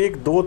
1 2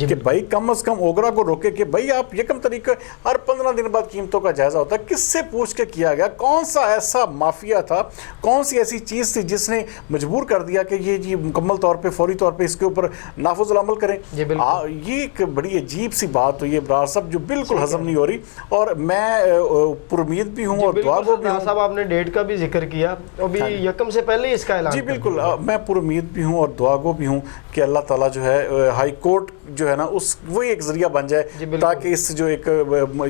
کہ بھائی کم از کم اوگرا کو روکے کہ بھائی آپ یکم طریقہ ہر 15 دن بعد قیمتوں کا جائزہ ہوتا ہے، کس سے پوچھ کے کیا گیا، کون سا ایسا مافیا تھا، کون سی ایسی چیز تھی جس نے مجبور کر دیا کہ یہ جی مکمل طور پہ فوری طور پہ اس کے اوپر نافذ العمل کریں. یہ ایک بڑی عجیب سی بات ہوئی ہے ابرار صاحب جو بالکل ہضم نہیں ہو رہی، اور میں پر امید بھی ہوں اور دعا گو بھی ہوں. صاحب آپ نے ڈیٹ کا بھی ذکر کیا، ابھی یکم سے پہلے اس کا اعلان. جی بالکل، میں پر امید بھی ہوں اور دعا گو بھی ہوں کہ اللہ تعالیٰ جو ہے ہائی کورٹ جو ہے نا اس وہی ایک ذریعہ بن جائے تاکہ اس جو ایک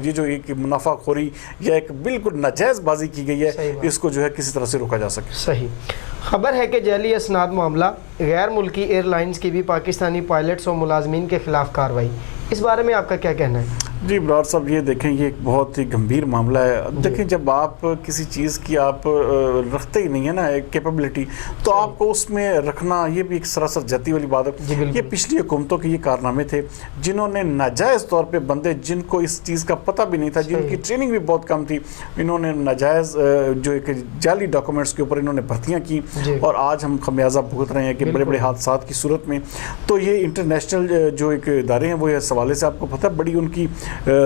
یہ جو ایک منافع خوری یا ایک بالکل ناجائز بازی کی گئی ہے اس کو جو ہے کسی طرح سے روکا جا سکے. صحیح. خبر ہے کہ جعلی اسناد معاملہ، غیر ملکی ایئر لائنز کی بھی پاکستانی پائلٹس اور ملازمین کے خلاف کارروائی، اس بارے میں آپ کا کیا کہنا ہے؟ جی ابرار صاحب یہ دیکھیں یہ ایک بہت ہی گمبھیر معاملہ ہے. دیکھیں جب آپ کسی چیز کی آپ رکھتے ہی نہیں ہے نا ایک کیپیبلٹی، تو آپ کو اس میں رکھنا یہ بھی ایک سراسر جاتی والی بات ہے. یہ پچھلی حکومتوں کے یہ کارنامے تھے جنہوں نے ناجائز طور پہ بندے جن کو اس چیز کا پتہ بھی نہیں تھا، جن کی ٹریننگ بھی بہت کم تھی، انہوں نے ناجائز جو ایک جعلی ڈاکومنٹس کے اوپر انہوں نے بھرتیاں کی اور آج ہم خمیازہ بھگت رہے ہیں کہ بڑے بڑے حادثات کی صورت میں. تو یہ انٹرنیشنل جو ایک ادارے ہیں وہ اس حوالے سے آپ کو پتہ ہے بڑی ان کی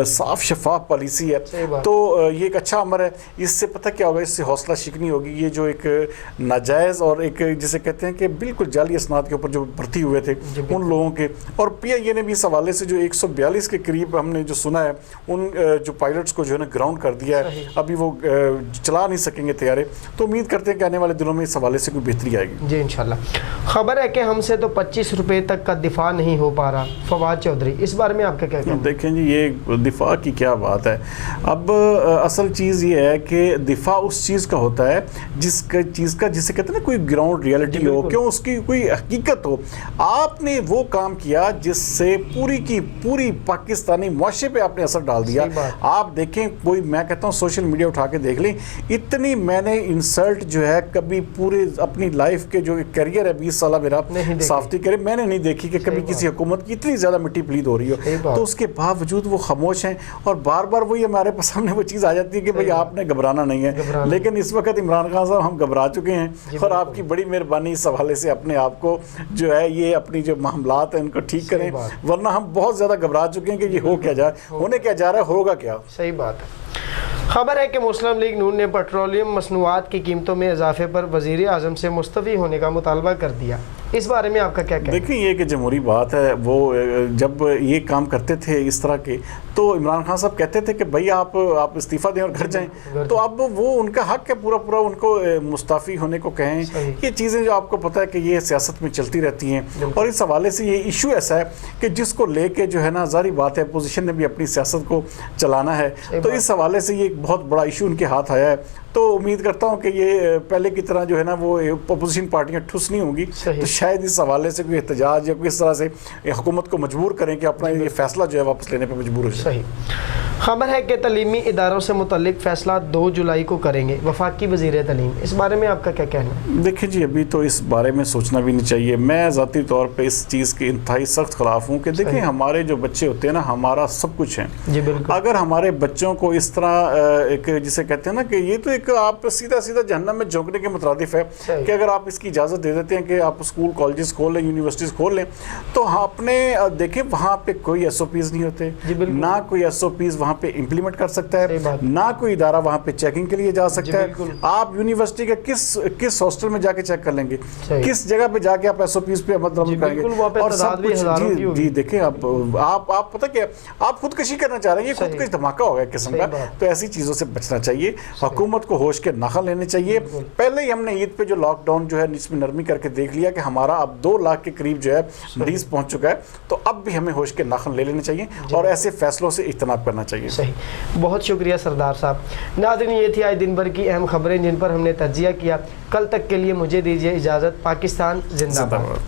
صاف شفاف پالیسی ہے. تو یہ ایک اچھا امر ہے. اس سے پتہ کیا ہوگا، اس سے حوصلہ شکنی ہوگی. یہ جو ایک ناجائز اور ایک جسے کہتے ہیں کہ بالکل جعلی اسناد کے اوپر جو بھرتی ہوئے تھے ان لوگوں کے، اور پی آئی اے نے بھی اس حوالے سے جو 142 کے قریب ہم نے جو سنا ہے ان جو پائلٹس کو جو ہے نا گراؤنڈ کر دیا ہے، ابھی وہ چلا نہیں سکیں گے طیارے. تو امید کرتے ہیں کہ آنے والے دنوں میں اس حوالے سے کوئی بہتری آئے گی. جی انشاءاللہ. خبر ہے کہ ہم سے تو 25 روپے تک کا دفاع نہیں ہو پا رہا، فواد چودھری، اس بارے میں آپ کا کیا کہنا ہے؟ دیکھیں جی یہ دفاع کی کیا بات ہے. اب اصل چیز یہ ہے کہ دفاع اس چیز کا ہوتا ہے جس چیز کا جسے کہتے ہیں نا کوئی گراؤنڈ ریئلٹی ہو، کیوں اس کی کوئی حقیقت ہو. آپ نے وہ کام کیا جس سے پوری کی پوری پاکستانی معاشرے پہ آپ نے اثر ڈال دیا. آپ دیکھیں کوئی، میں کہتا ہوں سوشل میڈیا اٹھا کے دیکھ لیں، اتنی میں نے انسلٹ جو ہے کبھی پورے اپنی لائف کے جو کیریئر ہے 20 سالہ میرا صحافتی کیریئر میں نے نہیں دیکھی کہ کبھی کسی حکومت کی اتنی زیادہ مٹی پلید ہو رہی ہو. تو اس کے باوجود وہ خاموش ہیں اور بار بار وہی ہمارے سامنے وہ چیز آ جاتی ہے کہ بھئی آپ نے گھبرانا نہیں ہے. لیکن اس وقت عمران خان صاحب ہم گھبرا چکے ہیں اور آپ کی بڑی مہربانی اس حوالے سے اپنے آپ کو جو ہے یہ اپنی جو معاملات ہیں ان کو ٹھیک کریں، ورنہ ہم بہت زیادہ گھبرا چکے ہیں کہ یہ ہو کیا جائے، ہونے کیا جا رہا ہے، ہوگا کیا. صحیح بات ہے. خبر ہے کہ مسلم لیگ نون نے پیٹرولیم مصنوعات کی قیمتوں میں اضافے پر وزیر اعظم سے مستعفی ہونے کا مطالبہ کر دیا. اس بارے میں آپ کا کیا کہنا ہے؟ دیکھیں یہ کہ جمہوری بات ہے، وہ جب یہ کام کرتے تھے اس طرح کے تو عمران خان صاحب کہتے تھے کہ بھئی آپ استعفیٰ دیں اور گھر جائیں. تو اب وہ ان کا حق ہے پورا ان کو مستعفی ہونے کو کہیں. یہ چیزیں جو آپ کو پتہ ہے کہ یہ سیاست میں چلتی رہتی ہیں اور اس حوالے سے یہ ایشو ایسا ہے کہ جس کو لے کے جو ہے نا ظاہری بات ہے اپوزیشن نے بھی اپنی سیاست کو چلانا ہے. تو اس حوالے سے یہ ایک بہت بڑا ایشو ان کے ہاتھ آیا ہے. تو امید کرتا ہوں کہ یہ پہلے کی طرح جو ہے نا وہ اپوزیشن پارٹیاں ٹھوس نہیں ہوں گی. تو شاید اس حوالے سے کوئی احتجاج یا کوئی اس طرح سے حکومت کو مجبور کریں کہ اپنا یہ فیصلہ جو ہے واپس لینے پہ مجبور ہو جائے. صحیح. خبر ہے کہ تعلیمی اداروں سے متعلق فیصلہ 2 جولائی کو کریں گے وفاقی وزیر تعلیم. اس بارے میں آپ کا کیا کہنا ہے؟ دیکھیں جی ابھی تو اس بارے میں سوچنا بھی نہیں چاہیے. میں ذاتی طور پہ اس چیز کے انتہائی سخت خلاف ہوں کہ دیکھیں ہمارے جو بچے ہوتے ہیں نا ہمارا سب کچھ ہیں. جی بالکل. اگر ہمارے بچوں کو اس طرح ایک جسے کہتے ہیں نا کہ یہ تو ایک آپ سیدھا جہنم میں جھونکنے کے مترادف ہے کہ اگر آپ اس کی اجازت دے دیتے ہیں کہ آپ اسکول کالجز کھول لیں یونیورسٹیز کھول لیں تو اپنے دیکھیں وہاں پہ کوئی ایس او پیز نہیں ہوتے, نہ کوئی ایس او پیز وہاں پہ امپلیمنٹ کر سکتا ہے, نہ کوئی ادارہ وہاں پہ چیکنگ کے لیے جا سکتا ہے. آپ یونیورسٹی کے کس ہاسٹل میں جا کے چیک کر لیں گے, کس جگہ پہ جا کے آپ ایس او پیز پہ عمل کریں گے, اور سب کچھ جی دیکھیں آپ پتہ کیا آپ خودکشی کرنا چاہ رہے ہیں, یہ خودکش دھماکہ ہوگا ایک قسم کا. تو ایسی چیزوں سے بچنا چاہیے, حکومت کو ہوش کے ناخن لینے چاہیے. پہلے ہی ہم نے عید پہ جو لاک ڈاؤن جو ہے اس میں نرمی کر کے دیکھ لیا کہ ہمارا اب 2 لاکھ کے قریب جو ہے مریض پہنچ چکا ہے, تو اب بھی ہمیں ہوش کے ناخن لے لینے چاہیے اور ایسے فیصلوں سے اجتناب کرنا چاہیے. صحیح, بہت شکریہ سردار صاحب. ناظرین یہ تھی آج دن بھر کی اہم خبریں جن پر ہم نے تجزیہ کیا. کل تک کے لیے مجھے دیجیے اجازت. پاکستان زندہ باد.